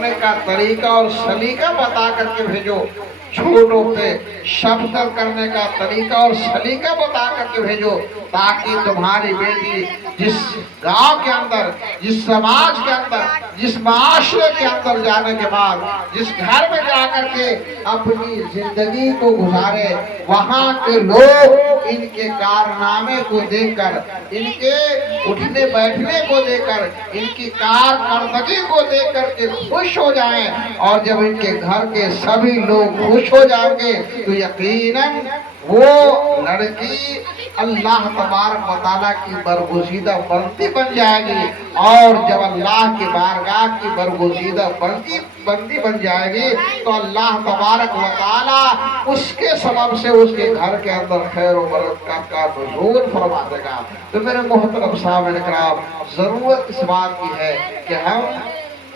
کرنے کا طریقہ اور سلیقہ بتا کر کے بھیجو، چھوٹوں پہ شفقت کرنے کا طریقہ اور سلیقہ بتا کر کے بھیجو، تاکہ تمہاری بیٹی جس گاؤں کے اندر، جس سماج کے اندر، جس معاشرے کے اندر جانے کے بعد، جس گھر میں جا کر کے اپنی زندگی کو گزارے، وہاں کے لوگ ان کے کارنامے کو دیکھ کر، ان کے اٹھنے بیٹھنے کو دیکھ کر، ان کی کارکردگی کو دیکھ کر کے خوش ہو جائیں، اور جب ان کے گھر کے سبھی لوگ خوش ہو جائیں گے تو یقیناً وہ لڑکی اللہ تبارک و تعالیٰ کی برگزیدہ بندی بن جائے گی، اور جب اللہ کی بارگاہ کی برگزیدہ بندی بن جائے گی تو اللہ تبارک و تعالیٰ اس کے سبب سے اس کے گھر کے اندر خیر و برکت کا نزول فرما دے گا۔ تو میرے محترم صاحب کرام، ضرورت اس بات کی ہے کہ ہم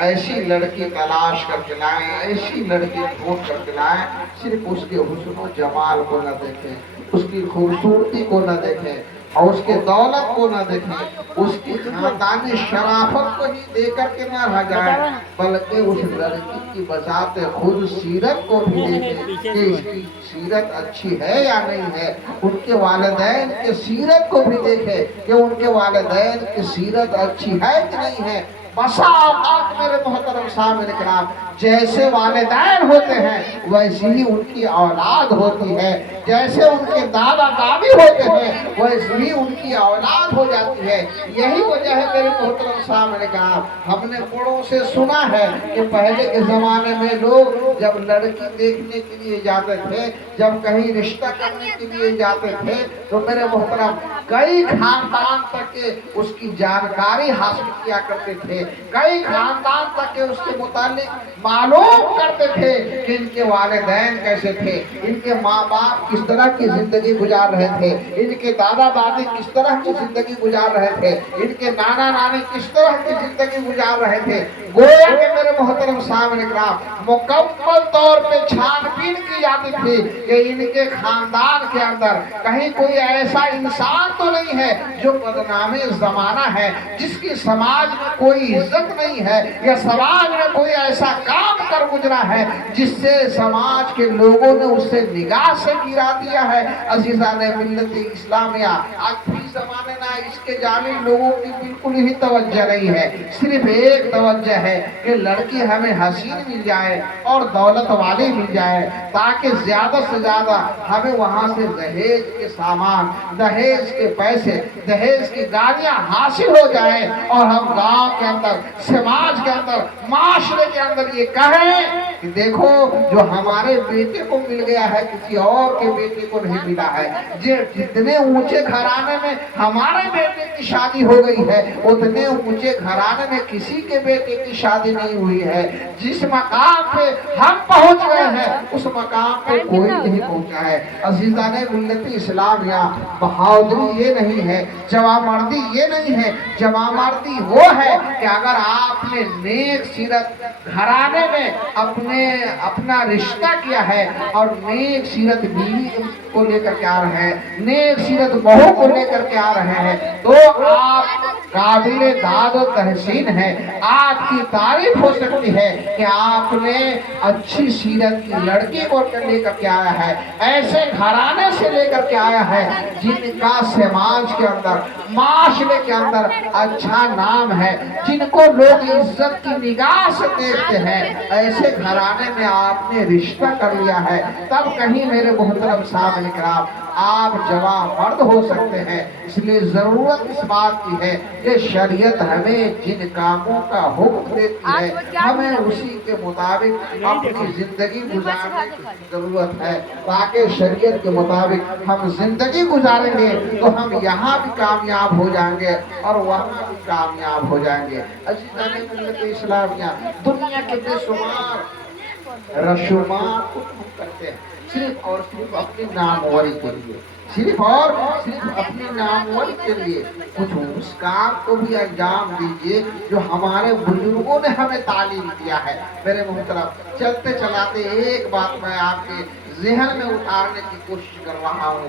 ایسی لڑکی تلاش کر کے لائیں، ایسی لڑکی ڈھونڈ کر کے لائیں، صرف اس کے حسن و جمال کو نہ دیکھیں، اس کی خوبصورتی کو نہ دیکھیں، اور اس کے دولت کو نہ دیکھیں، اس کی خاندانی شرافت کو ہی دے کر کے نہ رہ جائیں، بلکہ اس لڑکی کی بذات خود سیرت کو بھی دیکھیں کہ اس کی سیرت اچھی ہے یا نہیں ہے، ان کے والدین کی سیرت کو بھی دیکھیں کہ ان کے والدین کی سیرت اچھی ہے کہ نہیں ہے۔ بسا اوقات میرے محترم سامعین کرام، جیسے والدین ہوتے ہیں ویسی ہی ان کی اولاد ہوتی ہے، جیسے ان کے دادا دادی ہوتے ہیں ویسی ہی ان کی اولاد ہو جاتی ہے۔ یہی وجہ ہے میرے محترم سامعین کرام، ہم نے بڑوں سے سنا ہے کہ پہلے کے زمانے میں لوگ جب لڑکی دیکھنے کے لیے جاتے تھے، جب کہیں رشتہ کرنے کے لیے جاتے تھے تو میرے محترم کئی خاندان تک کے اس کی جانکاری حاصل کیا کرتے تھے، کئی خاندان تک کے اس کے متعلق معلوم کرتے تھے کہ ان کے والدین کیسے تھے، ان کے ماں باپ کس طرح کی زندگی گزار رہے تھے، ان کے دادا دادی کس طرح کی زندگی گزار رہے تھے، ان کے نانا نانی کس طرح کی زندگی گزار رہے تھے۔ گویا کہ میرے محترم سامعین کرام، مکمل طور پہ چھان بین کی جاتی تھی کہ ان کے خاندان کے اندر کہیں کوئی ایسا انسان تو نہیں ہے جو بدنام زمانہ ہے، جس کی سماج میں کوئی عزت نہیں ہے، یا سماج میں کوئی ایسا کام کر گزرا ہے جس سے سماج کے لوگوں نے اسے نگاہ سے گرا دیا ہے۔ عزیزان ملت اسلامیہ، آج بھی زمانے نہ اس کے جانب لوگوں کی بالکل ہی توجہ نہیں ہے، صرف ایک توجہ ہے کہ لڑکی ہمیں حسین مل جائے اور دولت والی مل جائے، تاکہ زیادہ سے زیادہ ہمیں وہاں سے دہیج کے سامان، دہیج کے پیسے، دہیج کی گاڑیاں حاصل ہو جائیں، اور ہم گاؤں کے اندر، سماج کے اندر، معاشرے کے اندر یہ کہیں کہ دیکھو جو ہمارے بیٹے کو مل گیا ہے کسی اور کے بیٹے کو نہیں ملا ہے، جتنے اونچے گھرانے میں ہمارے بیٹے کی شادی ہو گئی ہے اتنے اونچے گھرانے میں کسی کے بیٹے کی شادی نہیں ہوئی ہے۔ جس مقام پہ ہم پہنچ گئے ہیں اس مقام پہ کوئی نہیں پہنچا ہے۔ عزیزان ملت اسلامیہ، بہادری یہ نہیں ہے، جوانمردی یہ نہیں ہے، جوانمردی وہ ہے کہ اگر آپ نے نیک سیرت گھرانے میں اپنا رشتہ کیا ہے اور نیک سیرت بیوی کو لے کر کے آ رہے ہیں، نیک سیرت بہو کو لے کر کے آ رہے ہیں، تو آپ قابل داد و تحسین ہے، آپ کی تعریف ہو سکتی ہے کہ آپ نے اچھی سیرت کی لڑکی کو لے کر کے آیا ہے، ایسے گھرانے سے لے کر کے آیا ہے جن کا سماج کے اندر، معاشرے کے اندر اچھا نام ہے، جن کو لوگ عزت کی نگاہ سے دیکھتے ہیں، ایسے گھرانے میں آپ نے رشتہ کر لیا ہے، تب کہیں میرے محترم سامعین کرام آپ جوان مرد ہو سکتے ہیں۔ اس لیے ضرورت اس بات کی ہے کہ شریعت ہمیں جن کاموں کا حکم دیتی ہے ہمیں اسی کے مطابق اپنی زندگی گزارنے کی ضرورت ہے، تاکہ شریعت کے مطابق ہم زندگی گزاریں گے تو ہم یہاں بھی کامیاب ہو جائیں گے اور وہاں بھی کامیاب ہو جائیں گے۔ عزیزان ملت اسلامیہ، دنیا کے بے شمار رسومات کو ہم کرتے ہیں صرف اور صرف اپنی ناموری کے لیے، صرف اور صرف اپنی ناموری کے لیے۔ کچھ اس کام کو بھی انجام دیجئے جو ہمارے بزرگوں نے ہمیں تعلیم دیا ہے۔ میرے محترم، چلتے چلاتے ایک بات میں آپ کے ذہن میں اتارنے کی کوشش کر رہا ہوں۔